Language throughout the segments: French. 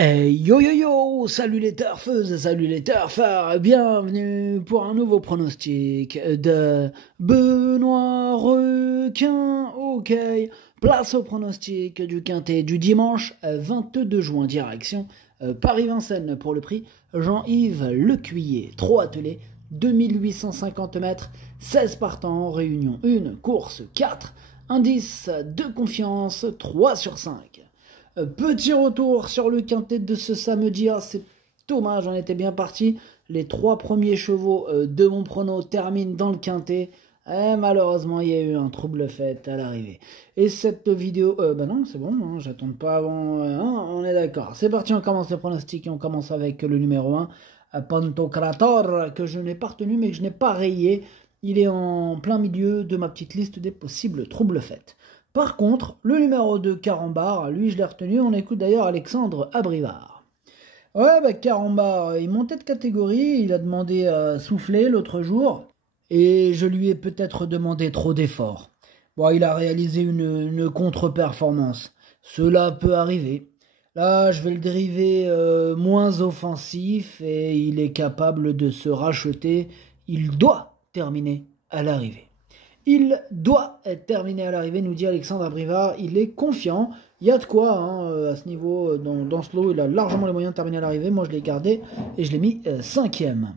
Hey yo yo yo, salut les turfeuses, salut les turfeurs, bienvenue pour un nouveau pronostic de Benoît Requin. Ok, place au pronostic du quintet du dimanche 22 juin, direction Paris-Vincennes pour le prix Jean-Yves Lecuyer. 3 attelés, 2850 mètres, 16 partants, réunion 1, course 4, indice de confiance 3 sur 5. Petit retour sur le quintet de ce samedi. C'est dommage, on était bien parti. Les 3 premiers chevaux de mon prono terminent dans le quintet. Malheureusement, il y a eu un trouble fait à l'arrivée. Et cette vidéo... bah non, c'est bon, hein, j'attends pas avant... on est d'accord. C'est parti, on commence le pronostic et on commence avec le numéro 1, Pantocrator, que je n'ai pas retenu mais que je n'ai pas rayé. Il est en plein milieu de ma petite liste des possibles troubles faits. Par contre, le numéro 2, Carambar, lui je l'ai retenu, on écoute d'ailleurs Alexandre Abrivard. Ouais, bah Carambar, il montait de catégorie, il a demandé à souffler l'autre jour, et je lui ai peut-être demandé trop d'efforts. Bon, il a réalisé une contre-performance. Cela peut arriver. Là, je vais le dériver moins offensif, et il est capable de se racheter. Il doit terminer à l'arrivée. Il doit être terminé à l'arrivée, nous dit Alexandre Abrivard. Il est confiant. Il y a de quoi à ce niveau. Dans ce lot, il a largement les moyens de terminer à l'arrivée. Moi, je l'ai gardé et je l'ai mis 5e.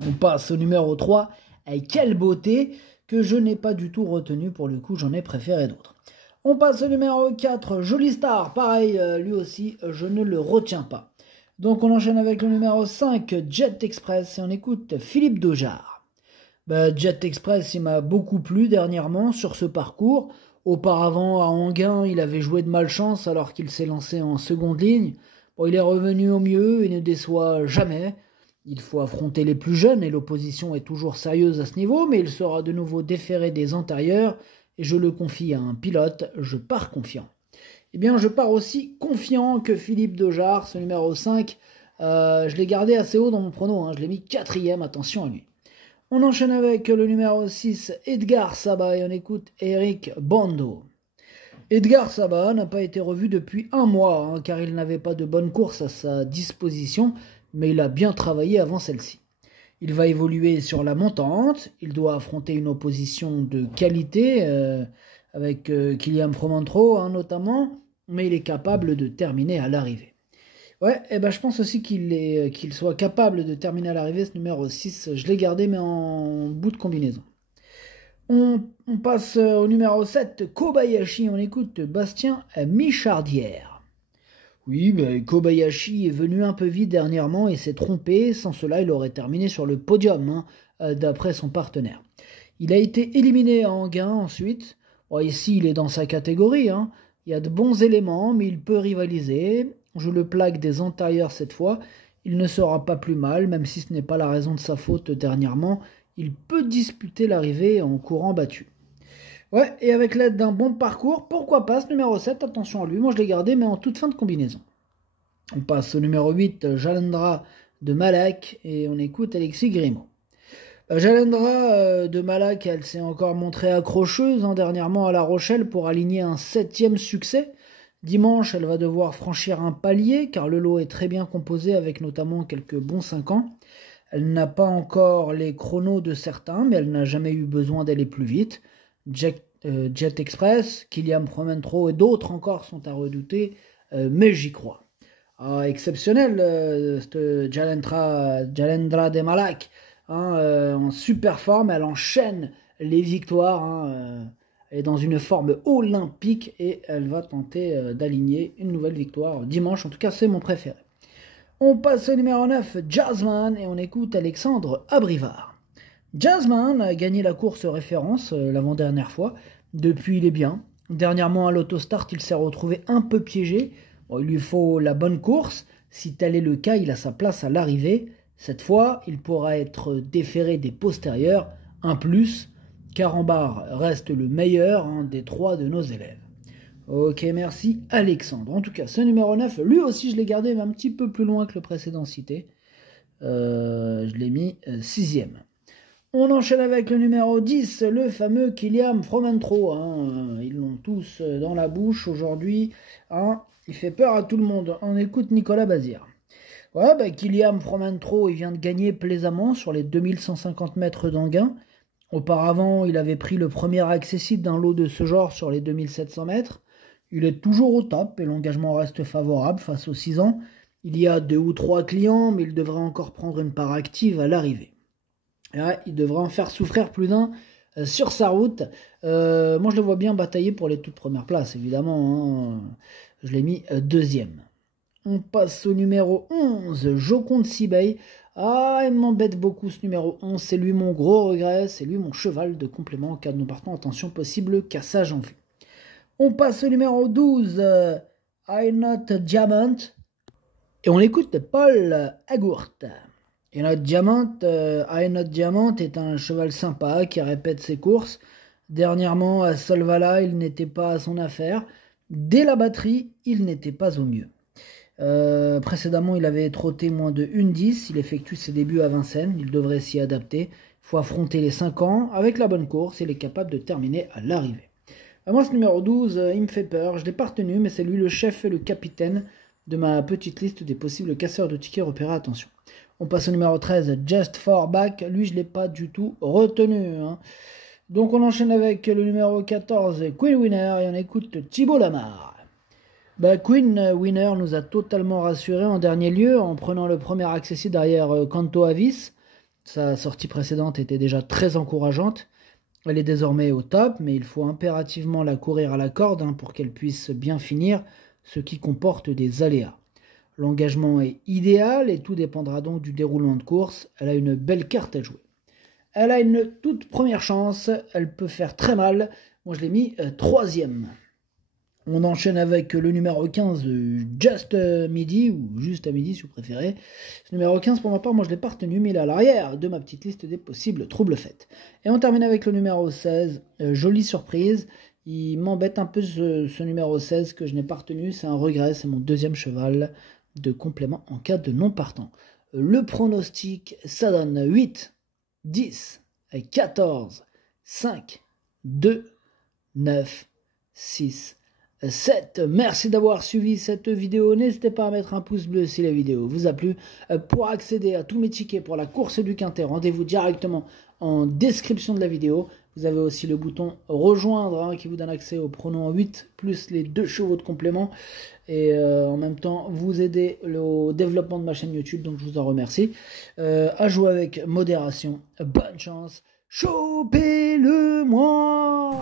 On passe au numéro 3. Quelle beauté que je n'ai pas du tout retenu. Pour le coup, j'en ai préféré d'autres. On passe au numéro 4. Jolie Star. Pareil, lui aussi, je ne le retiens pas. Donc, on enchaîne avec le numéro 5. Jet Express. Et on écoute Philippe Dojard. Jet Express, il m'a beaucoup plu dernièrement sur ce parcours. Auparavant, à Enghien, il avait joué de malchance alors qu'il s'est lancé en seconde ligne. Bon, il est revenu au mieux et ne déçoit jamais. Il faut affronter les plus jeunes et l'opposition est toujours sérieuse à ce niveau, mais il sera de nouveau déféré des antérieurs et je le confie à un pilote, je pars confiant. Eh bien, je pars aussi confiant que Philippe Dojard, ce numéro 5, je l'ai gardé assez haut dans mon prono, je l'ai mis 4e, attention à lui. On enchaîne avec le numéro 6, Edgar Saba, et on écoute Eric Bando. Edgar Saba n'a pas été revu depuis un mois, car il n'avait pas de bonne course à sa disposition, mais il a bien travaillé avant celle-ci. Il va évoluer sur la montante, il doit affronter une opposition de qualité, avec Kylian Fromantro notamment, mais il est capable de terminer à l'arrivée. Ouais, je pense aussi qu'il soit capable de terminer à l'arrivée, ce numéro 6. Je l'ai gardé, mais en bout de combinaison. On passe au numéro 7, Kobayashi. On écoute Bastien Michardière. Oui, Kobayashi est venu un peu vite dernièrement et s'est trompé. Sans cela, il aurait terminé sur le podium, d'après son partenaire. Il a été éliminé à Enghien ensuite. Bon, ici, il est dans sa catégorie. Il y a de bons éléments, mais il peut rivaliser. Je le plaque des antérieurs cette fois. Il ne sera pas plus mal, même si ce n'est pas la raison de sa faute dernièrement. Il peut disputer l'arrivée en courant battu. Ouais, et avec l'aide d'un bon parcours, pourquoi pas ce numéro 7, attention à lui. Moi je l'ai gardé, mais en toute fin de combinaison. On passe au numéro 8, Jalendra de Malak, et on écoute Alexis Grimaud. Jalendra de Malak, elle s'est encore montrée accrocheuse dernièrement à La Rochelle pour aligner un 7e succès. Dimanche, elle va devoir franchir un palier car le lot est très bien composé avec notamment quelques bons 5 ans. Elle n'a pas encore les chronos de certains, mais elle n'a jamais eu besoin d'aller plus vite. Jet Express, Kylian Fromantro et d'autres encore sont à redouter, mais j'y crois. Exceptionnel, cette Jalendra de Malak, en super forme, elle enchaîne les victoires. Elle est dans une forme olympique et elle va tenter d'aligner une nouvelle victoire dimanche. En tout cas, c'est mon préféré. On passe au numéro 9, Jazzman, et on écoute Alexandre Abrivard. Jazzman a gagné la course référence l'avant-dernière fois. Depuis, il est bien. Dernièrement, à l'autostart, il s'est retrouvé un peu piégé. Bon, il lui faut la bonne course. Si tel est le cas, il a sa place à l'arrivée. Cette fois, il pourra être déféré des postérieurs. Un plus. Carambar reste le meilleur des 3 de nos élèves. Ok, merci Alexandre. En tout cas, ce numéro 9, lui aussi je l'ai gardé, mais un petit peu plus loin que le précédent cité. Je l'ai mis 6e. On enchaîne avec le numéro 10, le fameux Kylian Fromantro. Ils l'ont tous dans la bouche aujourd'hui. Il fait peur à tout le monde. On écoute Nicolas Bazir. Ouais, bah, Kylian Fromentro, il vient de gagner plaisamment sur les 2150 mètres d'Anguin. Auparavant, il avait pris le premier accessible d'un lot de ce genre sur les 2700 mètres. Il est toujours au top et l'engagement reste favorable face aux 6 ans. Il y a 2 ou 3 clients, mais il devrait encore prendre une part active à l'arrivée. Ouais, il devrait en faire souffrir plus d'un sur sa route. Moi, je le vois bien batailler pour les toutes premières places, évidemment. Hein. Je l'ai mis deuxième. On passe au numéro 11, Joconde Sibey. Ah, il m'embête beaucoup ce numéro 11, c'est lui mon gros regret, c'est lui mon cheval de complément en cas de nous partons. Attention, possible cassage en vue. On passe au numéro 12, I Not Diamant. Et on écoute Paul Agourt. I Not Diamant est un cheval sympa qui répète ses courses. Dernièrement, à Solvala, il n'était pas à son affaire. Dès la batterie, il n'était pas au mieux. Précédemment, il avait trotté moins de 1,10. Il effectue ses débuts à Vincennes. Il devrait s'y adapter. Il faut affronter les 5 ans avec la bonne course. Il est capable de terminer à l'arrivée. Moi, ce numéro 12, il me fait peur. Je ne l'ai pas retenu, mais c'est lui le chef et le capitaine de ma petite liste des possibles casseurs de tickets repérés. Attention. On passe au numéro 13, Just for Back. Lui, je ne l'ai pas du tout retenu. Hein. Donc, on enchaîne avec le numéro 14, Queen Winner. Et on écoute Thibault Lamar. Bah, Queen Winner nous a totalement rassurés en dernier lieu en prenant le premier accessible derrière Canto Avis. Sa sortie précédente était déjà très encourageante. Elle est désormais au top, mais il faut impérativement la courir à la corde pour qu'elle puisse bien finir, ce qui comporte des aléas. L'engagement est idéal et tout dépendra donc du déroulement de course. Elle a une belle carte à jouer. Elle a une toute première chance, elle peut faire très mal. Moi je l'ai mis troisième. On enchaîne avec le numéro 15, Just Midi, ou Juste à Midi si vous préférez. Ce numéro 15, pour ma part, moi je ne l'ai pas retenu, mais il est à l'arrière de ma petite liste des possibles troubles faits. Et on termine avec le numéro 16, Jolie Surprise. Il m'embête un peu ce numéro 16 que je n'ai pas retenu, c'est un regret, c'est mon deuxième cheval de complément en cas de non partant. Le pronostic, ça donne 8, 10, 14, 5, 2, 9, 6, 7. Merci d'avoir suivi cette vidéo. N'hésitez pas à mettre un pouce bleu si la vidéo vous a plu. Pour accéder à tous mes tickets pour la course du Quintet, rendez-vous directement en description de la vidéo. Vous avez aussi le bouton rejoindre qui vous donne accès au pronom 8 plus les 2 chevaux de complément. Et en même temps, vous aidez au développement de ma chaîne YouTube. Donc je vous en remercie. À jouer avec modération. Bonne chance. Chopez-le moi!